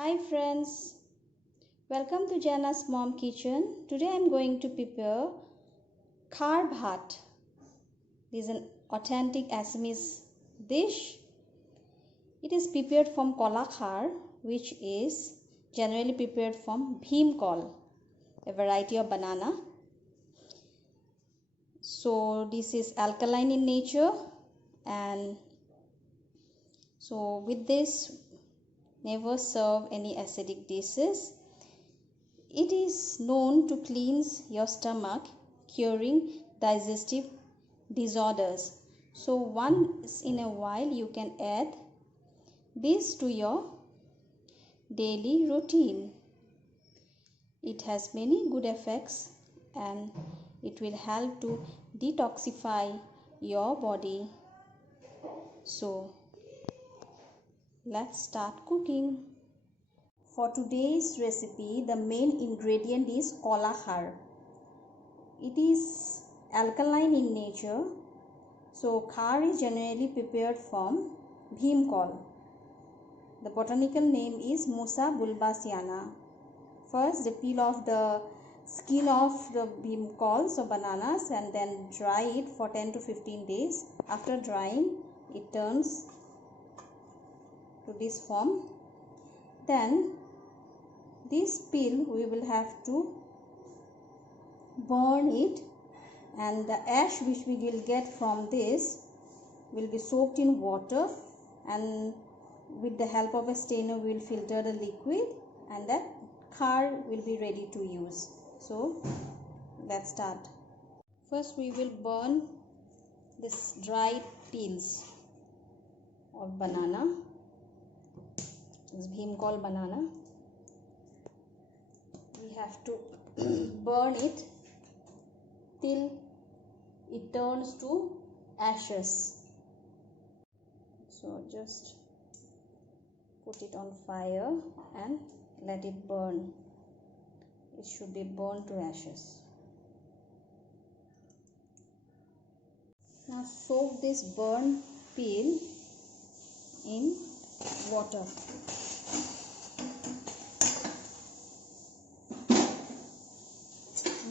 Hi friends, welcome to Jana's Mom Kitchen. Today I am going to prepare khar bhat. This is an authentic Assamese dish. It is prepared from kola khar, which is generally prepared from bhim kol, a variety of banana. So this is alkaline in nature, and so with this never serve any acidic dishes. It is known to cleanse your stomach, curing digestive disorders. So once in a while you can add this to your daily routine. It has many good effects and it will help to detoxify your body. So let's start cooking. For today's recipe, the main ingredient is kola khar. It is alkaline in nature, so khar is generally prepared from bhim kol. The botanical name is Musa bulbasiana. First, they peel off the skin of the bhim kol, so bananas, and then dry it for 10 to 15 days. After drying, it turns to this form. Then this peel we will have to burn it, and the ash which we will get from this will be soaked in water, and with the help of a strainer we will filter the liquid, and that khar will be ready to use. So let's start. First we will burn this dried peels of banana, this bhim kol banana. We have to burn it till it turns to ashes. So just put it on fire and let it burn. It should be burned to ashes. Now soak this burnt peel in water.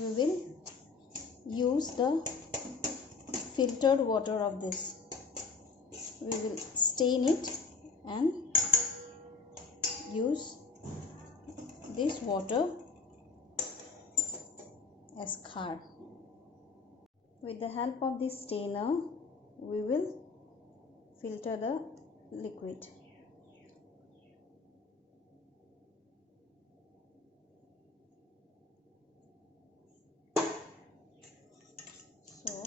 We will use the filtered water of this. We will stain it and use this water as khar. With the help of this strainer, we will filter the liquid. So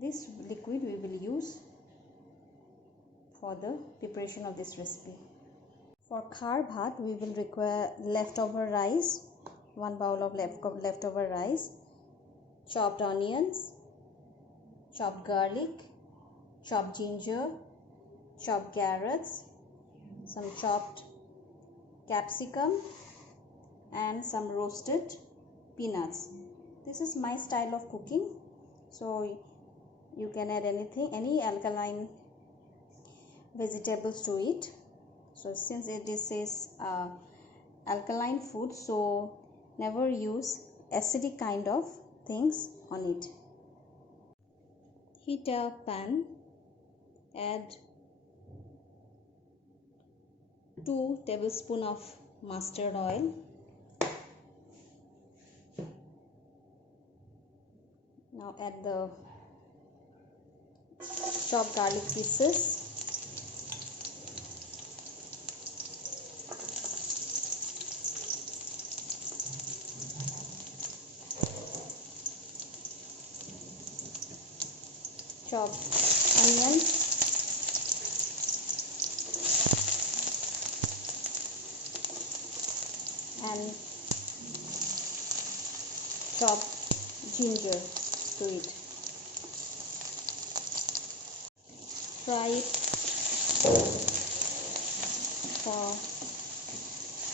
this liquid we will use for the preparation of this recipe. For khar bhat we will require leftover rice, 1 bowl of leftover rice, chopped onions, chopped garlic, chopped ginger, chopped carrots, some chopped capsicum, and some roasted peanuts. This is my style of cooking, so you can add any alkaline vegetables to it. So since this is alkaline food, so never use acidic kind of things on it. Heat a pan, add 2 tablespoons of mustard oil. Now add the chopped garlic pieces, chopped onions, and chopped ginger to it. Fry it for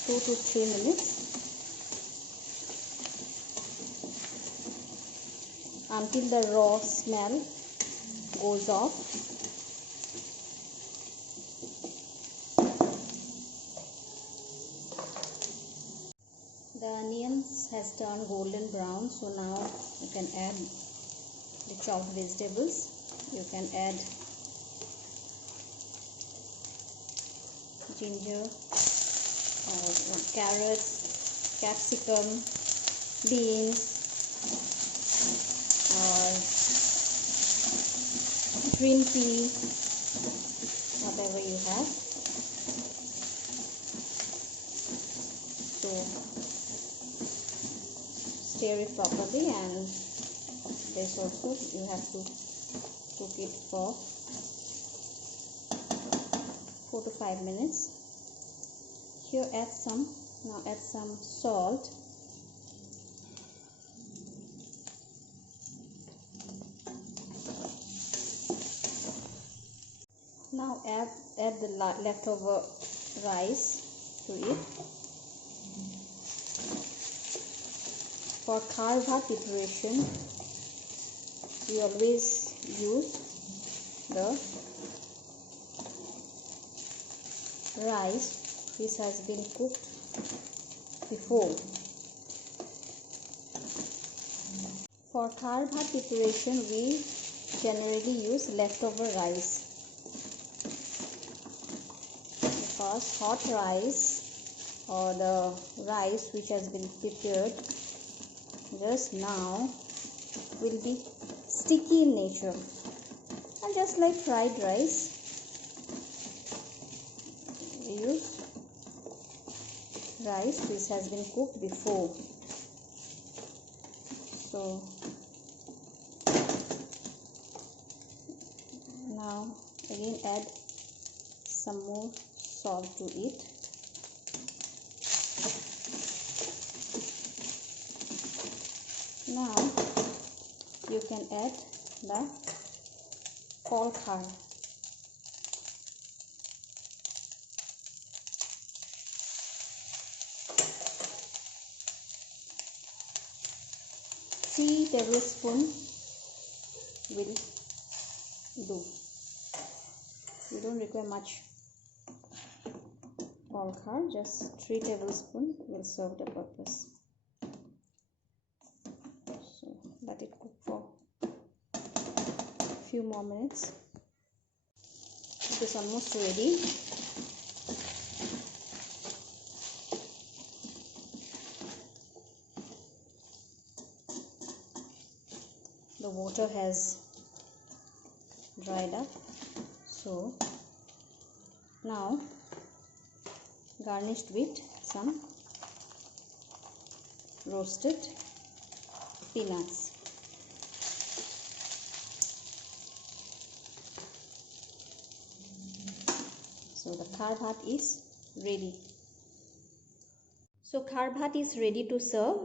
2 to 3 minutes until the raw smell goes off. has turned golden brown. So now you can add the chopped vegetables. You can add ginger or carrots, capsicum, beans, or green pea, whatever you have. So stir it properly, and this also you have to cook it for 4 to 5 minutes. Here add some salt. Now add the leftover rice to it. For khar bhat preparation, we always use the rice which has been cooked before. For khar bhat preparation, we generally use leftover rice, because hot rice or the rice which has been prepared just now will be sticky in nature, and just like fried rice, we use rice which has been cooked before. So now again add some more salt to it. Now you can add the kol khar. Three tablespoons will do. You don't require much kol khar, just 3 tablespoons will serve the purpose. So let it cook for a few more minutes. It is almost ready. The water has dried up. So now garnished with some roasted peanuts. So the khar bhat is ready. So khar bhat is ready to serve.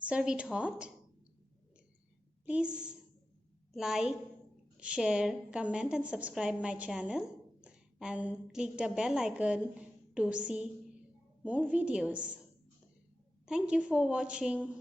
Serve it hot. Please like, share, comment and subscribe my channel, and click the bell icon to see more videos. Thank you for watching.